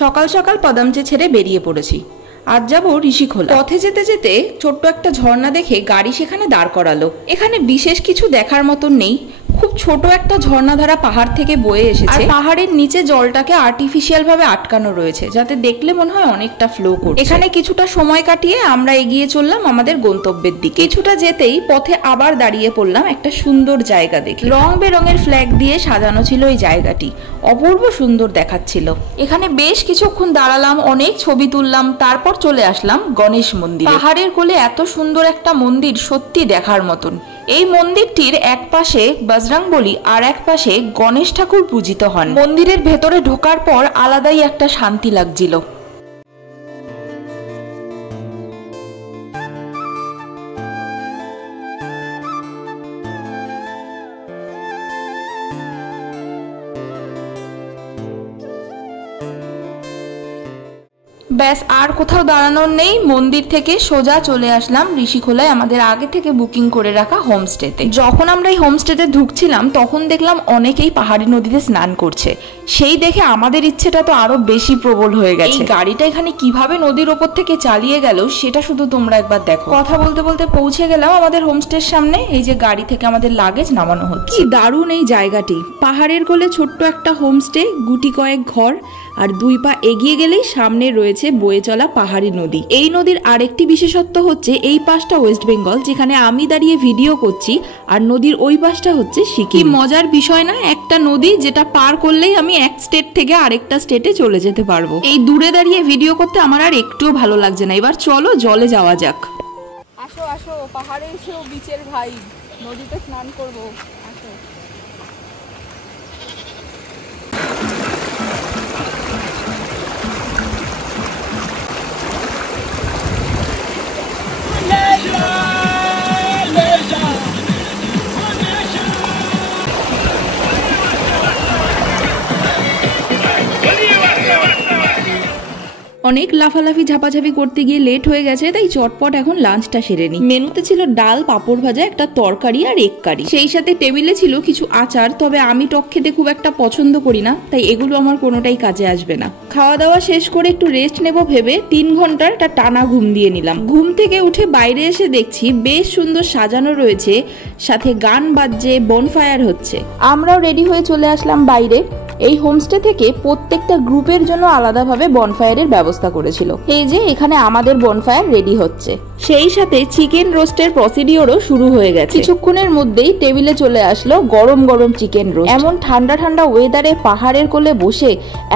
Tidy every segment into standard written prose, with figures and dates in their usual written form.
সকাল সকাল পদামচে ছেড়ে বেরিয়ে পড়েছি। আজ যাবো ঋষিখোলা। পথে যেতে যেতে ছোট্ট একটা ঝর্ণা দেখে গাড়ি সেখানে দাঁড় করালো। এখানে বিশেষ কিছু দেখার মতন নেই, খুব ছোট একটা ঝর্ণাধারা পাহাড় থেকে বয়ে এসেছে। আর পাহাড়ের নিচে জলটাকে আর্টিফিশিয়াল ভাবে আটকানো রয়েছে, যাতে দেখলে মনে হয় অনেকটা ফ্লো করছে। এখানে কিছুটা সময় কাটিয়ে আমরা এগিয়ে চললাম আমাদের গন্তব্যের দিকে। কিছুটা যেতেই পথে আবার দাঁড়িয়ে পড়লাম একটা সুন্দর জায়গা দেখে। রং বেরঙের ফ্ল্যাগ দিয়ে সাজানো ছিল এই জায়গাটি, অপূর্ব সুন্দর দেখাচ্ছিল। এখানে বেশ কিছুক্ষণ দাঁড়ালাম, অনেক ছবি তুললাম, তারপর চলে আসলাম গণেশ মন্দির। পাহাড়ের কোলে এত সুন্দর একটা মন্দির সত্যি দেখার মতন। এই মন্দিরটির এক পাশে বজরংবলী আর এক পাশে গণেশ ঠাকুর পূজিত হন। মন্দিরের ভেতরে ঢোকার পর আলাদাই একটা শান্তি লাগছিল। ব্যাস আর কোথাও দাঁড়ানোর নেই, মন্দির থেকে সোজা চলে আসলাম ঋষিখোলায় আমাদের আগে থেকে বুকিং করে রাখা হোমস্টেতে। যখন আমরা এই হোমস্টেতে ঢুকছিলাম তখন দেখলাম অনেকেই পাহাড়ি নদীতে স্নান করছে। সেই দেখে আমাদের ইচ্ছেটা তো আরো বেশি প্রবল হয়ে গেছে। এই গাড়িটা এখানে কিভাবে নদীর ওপর থেকে চালিয়ে গেল সেটা শুধু তোমরা একবার দেখো। কথা বলতে বলতে পৌঁছে গেলাম আমাদের হোমস্টের সামনে। এই যে গাড়ি থেকে আমাদের লাগেজ নামানো হচ্ছে। কি দারুণ এই জায়গাটি! পাহাড়ের কোলে ছোট্ট একটা হোমস্টে, গুটি কয়েক ঘর, আর 2 পা এগিয়ে গেলেই সামনে রয়েছে বয়ে চলা পাহাড়ি নদী। এই নদীর আরেকটি বিশেষত্ব হচ্ছে এই পাশটা ওয়েস্ট বেঙ্গল, যেখানে আমি দাঁড়িয়ে ভিডিও করছি, আর নদীর ওই পাশটা হচ্ছে সিকিম। মজার বিষয় না, একটা নদী যেটা পার করলেই আমি এক স্টেট থেকে আরেকটা স্টেটে চলে যেতে পারবো। এই দূরে দাঁড়িয়ে ভিডিও করতে আমার আর একটুও ভালো লাগছে না। এবার চলো জলে যাওয়া যাক। আসো আসো, পাহাড়ে এসেও বিচের ভাই, নদীতে স্নান করবো, আসো। অনেক লাফালাফি ঝাপাঝাপি করতে গিয়ে লেট হয়ে গেছে, তাই চটপট এখন লাঞ্চটা সেরে নিই। মেনুতে ছিল ডাল, পাঁপড় ভাজা, একটা তরকারি আর এগ কারি। সেই সাথে টেবিলে ছিল কিছু আচার, তবে আমি টক খেতে খুব একটা পছন্দ করি না, তাই এগুলো আমার কোনোটাই কাজে আসবে না। খাওয়া দাওয়া শেষ করে একটু রেস্ট নেব ভেবে 3 ঘন্টার একটা টানা ঘুম দিয়ে নিলাম। ঘুম থেকে উঠে বাইরে এসে দেখছি বেশ সুন্দর সাজানো রয়েছে, সাথে গান বাজছে, বনফায়ার হচ্ছে। আমরাও রেডি হয়ে চলে আসলাম বাইরে। এই হোমস্টে থেকে প্রত্যেকটা গ্রুপের জন্য আলাদাভাবে বনফায়ারের ব্যবস্থা করেছিল। এই যে এখানে আমাদের বনফায়ার রেডি হচ্ছে, সেই সাথে চিকেন রোস্টের প্রসিডিওরও শুরু হয়ে গেছে। কিছুক্ষণের মধ্যেই টেবিলে চলে আসলো গরম গরম চিকেন রোস্ট। এমন ঠান্ডা ঠান্ডা ওয়েদারে পাহাড়ের কোলে বসে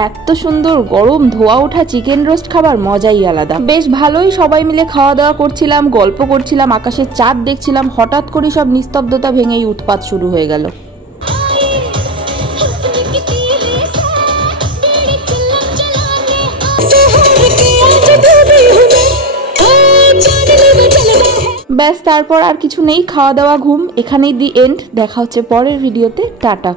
এত সুন্দর গরম ধোয়া ওঠা চিকেন রোস্ট খাবার মজাই আলাদা। বেশ ভালোই সবাই মিলে খাওয়া দাওয়া করছিলাম, গল্প করছিলাম, আকাশের চাঁদ দেখছিলাম। হঠাৎ করে সব নিস্তব্ধতা ভেঙেই উৎপাত শুরু হয়ে গেল। ব্যাস তারপর আর কিছু নেই, খাওয়া দাওয়া, ঘুম, এখানেই দি এন্ড। দেখা হচ্ছে পরের ভিডিওতে। টাটা।